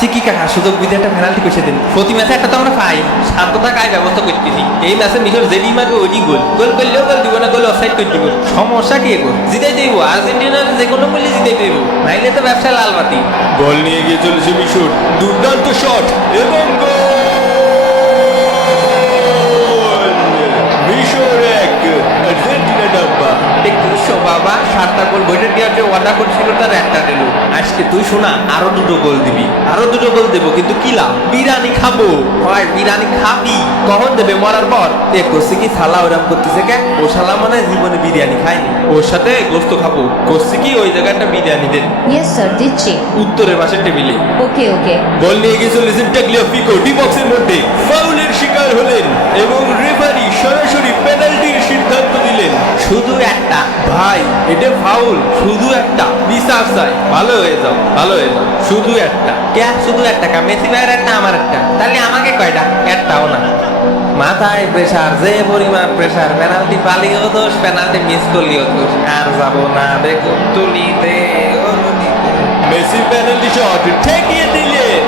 সিকি কাকা সুযোগ বুঝে একটা পেনাল্টি কষে দিন। প্রতি ম্যাচে একটা তো আমরা পাই, শান্ততা কায় ব্যবস্থা করতেছি। এই ম্যাচে মিশর যেটি মারবে ওইটি গোল, গোল করলেও গোল দিব না, গোল অফসাইড করে দিব। সমস্যা কি এগো? জিতাই দেব, আর্জেন্টিনার যে কোনো বললে জিতাই দেব, নাইলে তো ব্যবসা লাল বাতি। বল নিয়ে গিয়ে চলেছে মিশর, দুর্দান্ত শট এবং গোল! মিশর 1, আর্জেন্টিনা ডাব্বা। দেখছো বাবা, 7টা গোল বইটা দেওয়ার যে ওয়াদা করছিল তার একটা দিল। আজকে তুই শোনা, আরো 2টো গোল দিবি, আরো 2টো গোল দেবো, কিন্তু কি লাভ? বিরিয়ানি খাবো। হয় বিরিয়ানি খাবি, কখন দেবে? মরার পর। এ করছে কি শালা ওরম করতেছে কে? ও শালা মানে জীবনে বিরিয়ানি খায়নি, ওর সাথে গোস্ত খাবো। করছে কি ওই জায়গাটা বিরিয়ানি দেন। ইয়েস স্যার, দিচ্ছি। উত্তরের পাশের টেবিলে। ওকে ওকে। বল নিয়ে গিয়ে চলেছেন টাগলিয়াফিকো, ডি বক্সের মধ্যে ফাউলের শিকার হলেন এবং রেফারি সরাসরি পেনাল্টির সিদ্ধান্ত দিলেন। শুধু একটা ভাই, এটা ফাউল, শুধু একটা বিচার চাই। ভালো হয়ে যাও, ভালো হয়ে যাও, শুধু একটা। কে? শুধু একটা কা? মেসি ভাইয়ের একটা, আমার একটা, তাহলে আমাকে কয়টা? একটাও না। মাথায় প্রেসার, যে পরিমাণ প্রেসার, পেনাল্টি পালিও দোষ, পেনাল্টি মিস করলিও দোষ। আর যাবো না বেগুন তুলিতে, ও তুলিতে। মেসি পেনাল্টি শট ঠেকিয়ে দিলেন।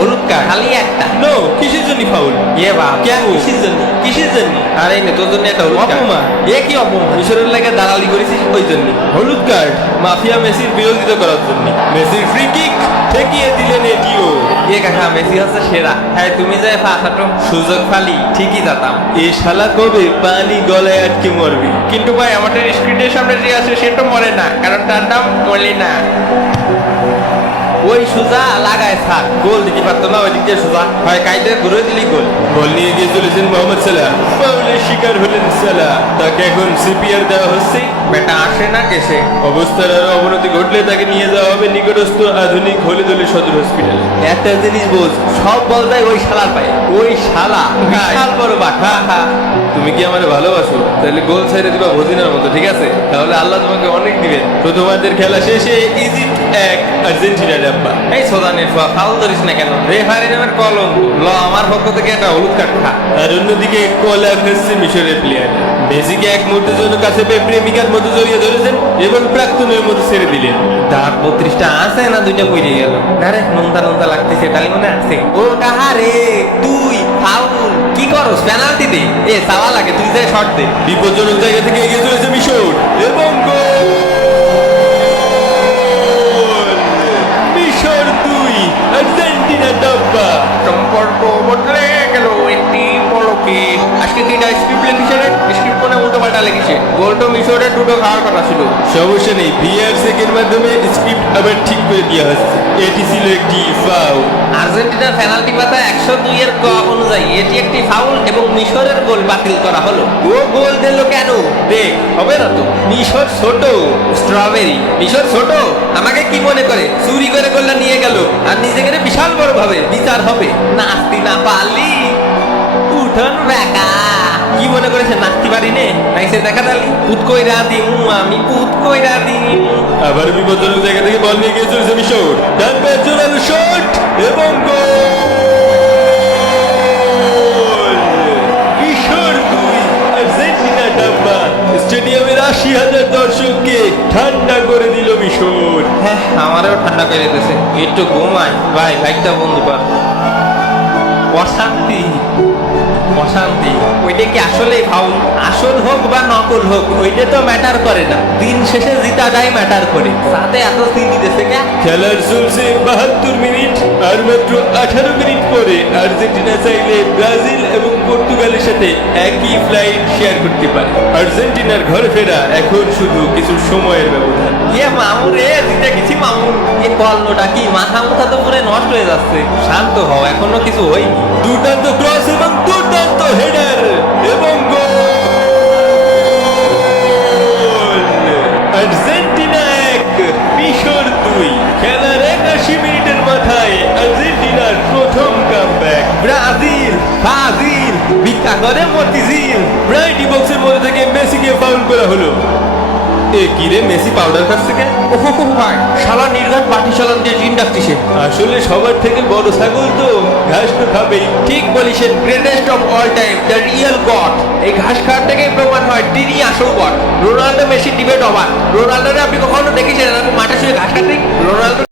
হলুদ কার্ড খালি একটা। নো, কিসের জন্য ফাউল? ইয়ে বাপ, কেন? কিসের জন্য? কিসের জন্য? আরে নে, তোর জন্য একটা হলুদ কার্ড। অপমান। এ কি অপমান? মিশরের লাগে দালালি করেছিস ওই জন্য। হলুদ কার্ড মাফিয়া মেসির বিরোধিতা করার জন্য। মেসির ফ্রি কিক ঠেকিয়ে দিলেন এটিও। এ কাকা, মেসি হচ্ছে সেরা। হ্যাঁ, তুমি যে ফাঁসাটো সুযোগ পালি ঠিকই যেতাম। এ শালা কবে পানি গলায় আটকে মরবি? কিন্তু ভাই, আমাদের স্ক্রিনের সামনে যে আছে সে তো মরে না, কারণ তার নাম মলিনা। ওই সুজা লাগায় থাক, গোল দিতে পারতো না, ওই দিক দিয়ে সুজা হয় কাইতে ঘুরে দিলি গোল। বল নিয়ে গিয়ে চলেছেন মোহাম্মদ সালাহ, ফাউলের শিকার হলেন সালাহ। তাকে এখন সিপিআর দেওয়া হচ্ছে। বেটা আসে না কেসে। অবস্থার আরো অবনতি ঘটলে তাকে নিয়ে যাওয়া হবে নিকটস্থ আধুনিক হলিদলি সদর হসপিটালে। একটা জিনিস বোঝ, সব বল দেয় ওই শালার পায়ে। ওই শালা বিশাল বড় বাঘা। তুমি কি আমারে ভালোবাসো? তাহলে গোল ছেড়ে দিবা ভজিনার মতো, ঠিক আছে? তাহলে আল্লাহ তোমাকে অনেক দিবেন। প্রথমার্ধের খেলা শেষে ইজিপ্ট 1, আর্জেন্টিনা ডাব্বা। এই সোদানের ফাউল ধরিস না কেন? রেফারি নামের কলঙ্ক। ল, আমার পক্ষ থেকে একটা হলুদ কার্ড খা। আর অন্যদিকে কলা ফেসছে মিশরের প্লেয়ার। মেসিকে এক মুহূর্তের জন্য কাছে পেয়ে প্রেমিকার মতো জড়িয়ে ধরেছেন এবং প্রাক্তনের মতো ছেড়ে দিলেন। দাঁত 32টা আছে না 2টা পড়ে গেল? না রে, নোনতা নোনতা লাগতেছে, তাহলে মনে আছে। ও কাহারে তুই ফাউল কি করস? পেনাল্টি দে। এ সাওয়া লাগে, তুই যে শট দে। বিপজ্জনক জায়গা থেকে এগিয়ে চলেছে মিশর এবং গোল! মিশর 2, আর্জেন্টিনা ডাব্বা। সম্পর্ক বদলে গেল একটি পলকে। আজকে 3টা স্ক্রিপ্ট লিখেছে রে, স্ক্রিপ্ট কোনে উল্টো পাল্টা লিখেছে। গোলটা মিশরের 2টো খাওয়ার কথা ছিল। সমস্যা নেই, ভিআর চেকের মাধ্যমে স্ক্রিপ্ট আবার ঠিক করে দেওয়া হচ্ছে। এটি ছিল একটি ফাউল। আর্জেন্টিনার পেনাল্টি পাতা 102 এর ক অনুযায়ী এটি একটি ফাউল এবং মিশরের গোল বাতিল করা হলো। ও গোল দিল কেন? দেখ, হবে না তো। মিশর ছোট স্ট্রবেরি। মিশর ছোট, আমাকে কি মনে করে চুরি করে গোলটা নিয়ে গেল আর নিজেকে বিশাল বড় ভাবে বিচার হবে। নাচতি না পারলি উঠন বেকা। কি মনে করেছে নাচতে পারি নে? নাইসে দেখা দালি পুত কইরা দিমু, আমি পুত কইরা দিমু। আবার বিপজ্জনক জায়গা থেকে বল নিয়ে গিয়ে চলেছে মিশর, ডান পায়ের জোরালো শট এবং গোল! মিশর 2, আর্জেন্টিনা ডাব্বা। স্টেডিয়ামের 80,000 দর্শককে ঠান্ডা করে দিল মিশর। হ্যাঁ, আমারও ঠান্ডা করে দিতেছে। একটু ঘুমাই ভাই, লাইটটা বন্ধ কর। অশান্তি অশান্তি। ওইটা কি আসলেই ফাউল? আসল হোক বা নকল হোক, ওইটা তো ম্যাটার করে না। দিন শেষে জিতাটাই ম্যাটার করে। সাথে এত সিন দিতেছে কে? খেলার চলছে 72 মিনিট, আর মাত্র 18 মিনিট পরে আর্জেন্টিনা চাইলে ব্রাজিল এবং পর্তুগালের সাথে একই ফ্লাইট শেয়ার করতে পারে। আর্জেন্টিনার ঘরে ফেরা এখন শুধু কিছু সময়ের ব্যবধান। ইয়ে মামু রে, জিতে গেছি মামু। এ কলনোটা কি? মাথা মুথা তো পুরো নষ্ট হয়ে যাচ্ছে। শান্ত হও, এখনো কিছু হয়নি। দুর্দান্ত ক্রস এবং দুর্দান্ত হেডার এবং গোল! আর্জেন্টিনা 1, মিশর 2। খেলার 81 মিনিটের মাথায় আর্জেন্টিনার প্রথম কামব্যাক। ব্রাজিল ব্রাজিল ভিক্ষা করে মতিঝিল। ব্রাইটি বক্সের মধ্যে থেকে মেসিকে ফাউল করা হলো। এ কি রে, মেসি পাউডার খাচ্ছে কেন? ওহো ভাই, শালা নির্ঘাত পাটি চালান দিয়ে জিন ডাকতিছে। আসলে সবার থেকে বড় ছাগল তো ঘাস তো খাবেই। ঠিক বলিছেন, greatest of all time, the real god. এই ঘাস খাওয়ার থেকেই প্রমাণ হয় তিনি আসল গড। রোনাল্ডো মেসি ডিবেট অবাক। রোনাল্ডোরে আপনি কখনো দেখেছেন মাঠে শুয়ে ঘাস কাটতে? রোনাল্ডো